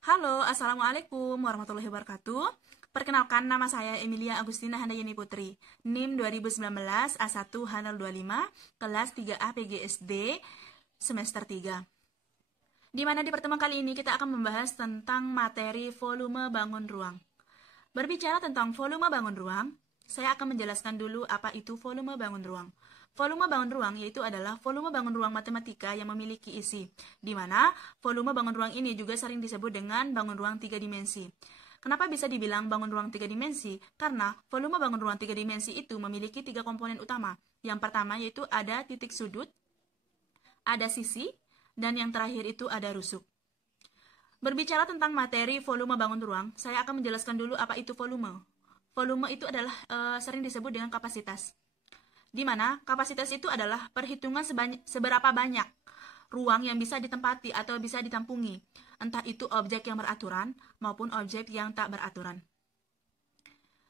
Halo, Assalamualaikum warahmatullahi wabarakatuh. Perkenalkan, nama saya Emilia Agustina Handayani Putri, NIM 2019 A1 H025, kelas 3A PGSD, semester 3. Di mana di pertemuan kali ini kita akan membahas tentang materi volume bangun ruang. Berbicara tentang volume bangun ruang, saya akan menjelaskan dulu apa itu volume bangun ruang. Volume bangun ruang yaitu adalah volume bangun ruang matematika yang memiliki isi, di mana volume bangun ruang ini juga sering disebut dengan bangun ruang 3 dimensi. Kenapa bisa dibilang bangun ruang 3 dimensi? Karena volume bangun ruang 3 dimensi itu memiliki 3 komponen utama. Yang pertama yaitu ada titik sudut, ada sisi, dan yang terakhir itu ada rusuk. Berbicara tentang materi volume bangun ruang, saya akan menjelaskan dulu apa itu volume. Volume itu adalah sering disebut dengan kapasitas. Di mana kapasitas itu adalah perhitungan seberapa banyak ruang yang bisa ditempati atau bisa ditampungi, entah itu objek yang beraturan maupun objek yang tak beraturan.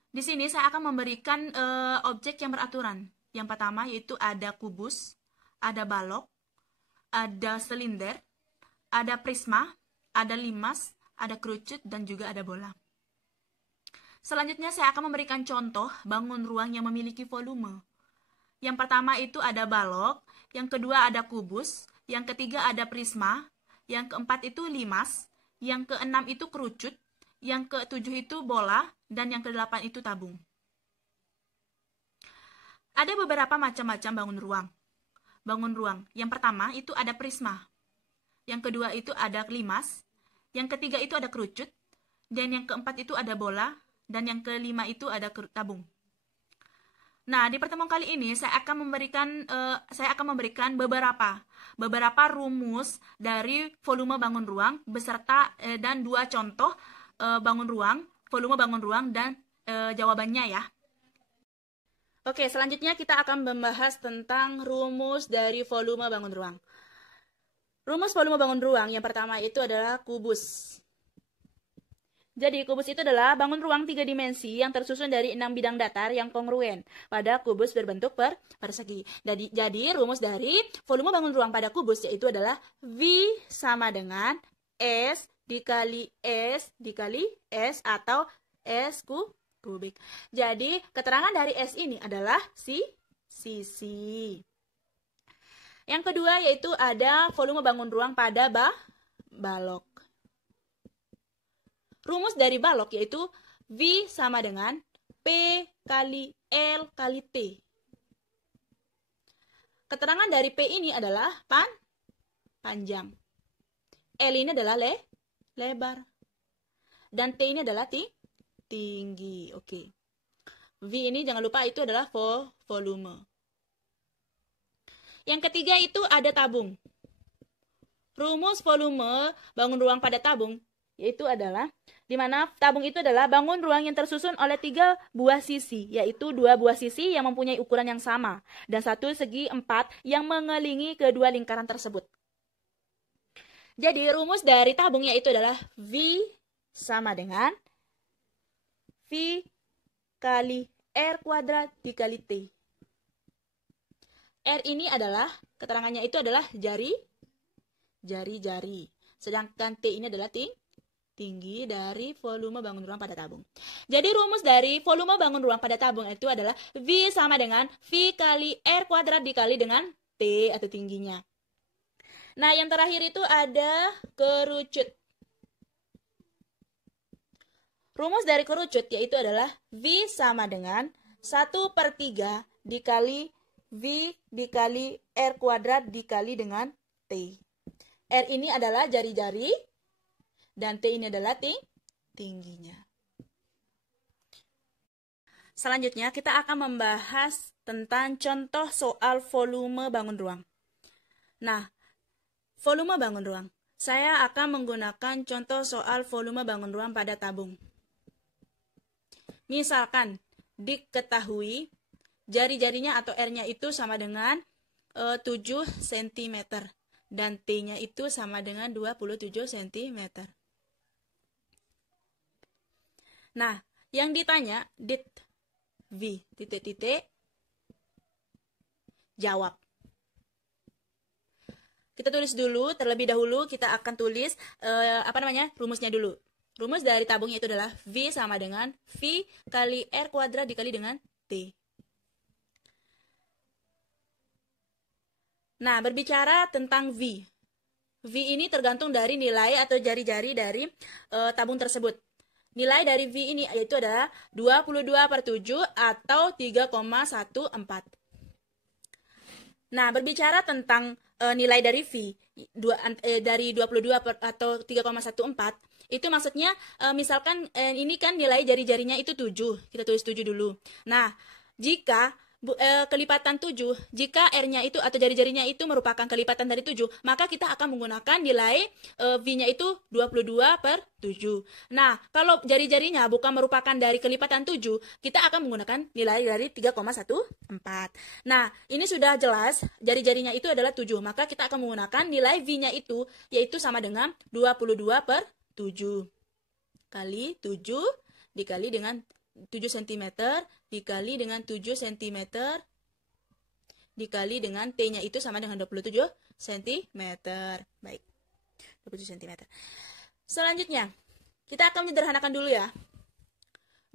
Di sini saya akan memberikan objek yang beraturan. Yang pertama yaitu ada kubus, ada balok, ada silinder, ada prisma, ada limas, ada kerucut, dan juga ada bola. Selanjutnya saya akan memberikan contoh bangun ruang yang memiliki volume. Yang pertama itu ada balok, yang kedua ada kubus, yang ketiga ada prisma, yang keempat itu limas, yang keenam itu kerucut, yang ketujuh itu bola, dan yang kedelapan itu tabung. Ada beberapa macam-macam bangun ruang. Bangun ruang, yang pertama itu ada prisma, yang kedua itu ada limas, yang ketiga itu ada kerucut, dan yang keempat itu ada bola, dan yang kelima itu ada tabung. Nah, di pertemuan kali ini saya akan memberikan beberapa rumus dari volume bangun ruang beserta dan dua contoh volume bangun ruang dan jawabannya ya. Oke, selanjutnya kita akan membahas tentang rumus dari volume bangun ruang. Rumus volume bangun ruang yang pertama itu adalah kubus. Jadi, kubus itu adalah bangun ruang 3 dimensi yang tersusun dari 6 bidang datar yang kongruen pada kubus berbentuk persegi. Jadi, rumus dari volume bangun ruang pada kubus yaitu adalah V sama dengan S dikali S atau S kubik. Jadi, keterangan dari S ini adalah sisi. Yang kedua yaitu ada volume bangun ruang pada balok. Rumus dari balok yaitu V sama dengan P kali L kali T. Keterangan dari P ini adalah panjang. L ini adalah lebar. Dan T ini adalah tinggi. Oke. V ini jangan lupa itu adalah volume. Yang ketiga itu ada tabung. Rumus volume bangun ruang pada tabung yaitu adalah di mana tabung itu adalah bangun ruang yang tersusun oleh 3 buah sisi, yaitu 2 buah sisi yang mempunyai ukuran yang sama dan 1 segi 4 yang mengelilingi kedua lingkaran tersebut. Jadi rumus dari tabung yaitu adalah V sama dengan V kali R kuadrat dikali T. R ini adalah keterangannya itu adalah jari. Sedangkan T ini adalah tinggi dari volume bangun ruang pada tabung. Jadi rumus dari volume bangun ruang pada tabung itu adalah V sama dengan V kali R kuadrat dikali dengan T atau tingginya. Nah, yang terakhir itu ada kerucut. Rumus dari kerucut yaitu adalah V sama dengan 1/3 dikali V dikali R kuadrat dikali dengan T. R ini adalah jari-jari dan T ini adalah tingginya. Selanjutnya kita akan membahas tentang contoh soal volume bangun ruang. Nah, volume bangun ruang. Saya akan menggunakan contoh soal volume bangun ruang pada tabung. Misalkan diketahui jari-jarinya atau R-nya itu sama dengan 7 cm dan T-nya itu sama dengan 27 cm. Nah, yang ditanya dit V titik-titik jawab. Kita tulis dulu, terlebih dahulu kita akan tulis rumusnya dulu. Rumus dari tabungnya itu adalah V sama dengan V kali R kuadrat dikali dengan T. Nah, berbicara tentang V. V ini tergantung dari nilai atau jari-jari dari tabung tersebut. Nilai dari V ini yaitu adalah 22/7 atau 3,14. Nah, berbicara tentang nilai dari V dari 22 atau 3,14, itu maksudnya misalkan ini kan nilai jari-jarinya itu 7. Kita tulis 7 dulu. Nah, jika kelipatan 7, jika R-nya itu atau jari-jarinya itu merupakan kelipatan dari 7, maka kita akan menggunakan nilai V-nya itu 22/7. Nah, kalau jari-jarinya bukan merupakan dari kelipatan 7, kita akan menggunakan nilai dari 3,14. Nah, ini sudah jelas jari-jarinya itu adalah 7, maka kita akan menggunakan nilai V-nya itu yaitu sama dengan 22/7 kali 7 dikali dengan 7 cm dikali dengan 7 cm dikali dengan T-nya itu sama dengan 27 cm. Baik, 27 cm. Selanjutnya, kita akan menyederhanakan dulu ya.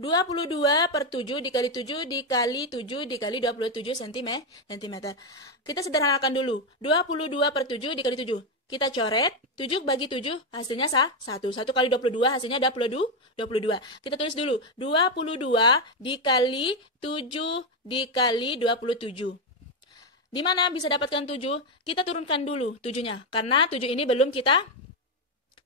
22/7 dikali 7 dikali 7 dikali 27 cm. Kita sederhanakan dulu. 22/7 dikali 7. Kita coret, 7 bagi 7 hasilnya 1. 1 kali 22 hasilnya 22. Kita tulis dulu, 22 dikali 7 dikali 27. Di mana bisa dapatkan 7? Kita turunkan dulu 7-nya. Karena 7 ini belum kita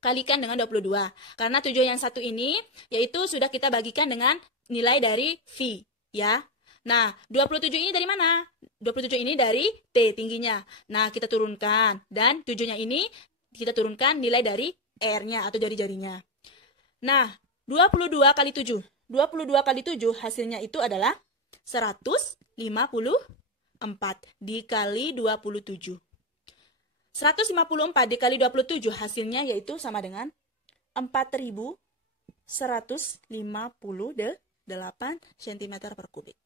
kalikan dengan 22. Karena 7 yang satu ini, yaitu sudah kita bagikan dengan nilai dari V. Ya. Nah, 27 ini dari mana? 27 ini dari T tingginya. Nah, kita turunkan. Dan 7-nya ini kita turunkan nilai dari R-nya atau jari-jarinya. Nah, 22 kali 7. 22 kali 7 hasilnya itu adalah 154 dikali 27. 154 dikali 27 hasilnya yaitu sama dengan 4158 cm per kubik.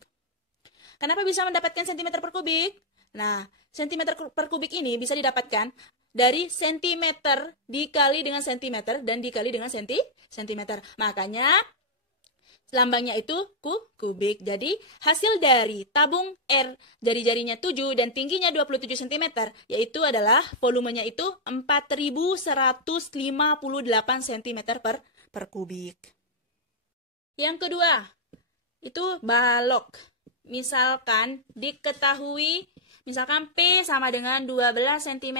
Kenapa bisa mendapatkan cm per kubik? Nah, cm per kubik ini bisa didapatkan dari cm dikali dengan cm dan dikali dengan cm. Makanya lambangnya itu kubik. Jadi hasil dari tabung R jari-jarinya 7 dan tingginya 27 cm yaitu adalah volumenya itu 4158 cm per kubik. Yang kedua, itu balok. Misalkan diketahui P sama dengan 12 cm,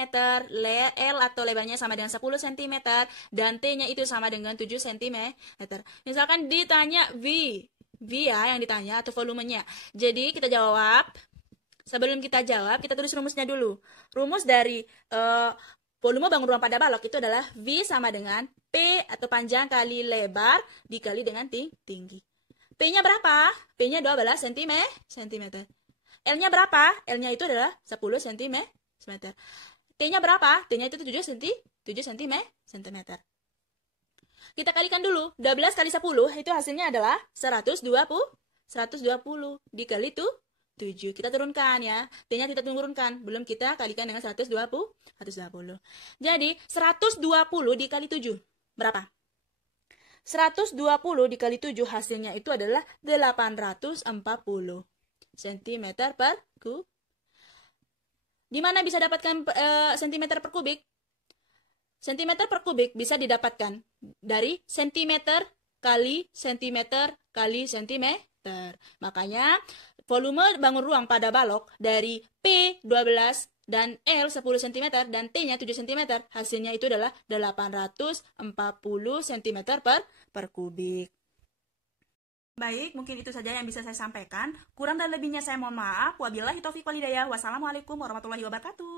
L atau lebarnya sama dengan 10 cm, dan T-nya itu sama dengan 7 cm. Misalkan ditanya V ya yang ditanya atau volumenya. Jadi kita jawab, sebelum kita jawab, kita tulis rumusnya dulu. Rumus dari volume bangun ruang pada balok itu adalah V sama dengan P atau panjang kali lebar dikali dengan tinggi. P-nya berapa? P-nya 12 cm. L-nya berapa? L-nya itu adalah 10 cm. T-nya berapa? T-nya itu 7 cm. Kita kalikan dulu. 12 kali 10 itu hasilnya adalah 120 dikali 7. Kita turunkan ya. T-nya kita turunkan. Belum kita kalikan dengan 120. Jadi 120 dikali 7. Berapa? 120 dikali 7 hasilnya itu adalah 840 cm per kubik. Di mana bisa dapatkan cm per kubik? Cm per kubik bisa didapatkan dari cm kali cm kali cm. Makanya volume bangun ruang pada balok dari P 12 dan L 10 cm dan T-nya 7 cm, hasilnya itu adalah 840 cm per kubik. Baik, mungkin itu saja yang bisa saya sampaikan. Kurang dan lebihnya saya mohon maaf. Wabillahi taufiq walhidayah. Wassalamualaikum warahmatullahi wabarakatuh.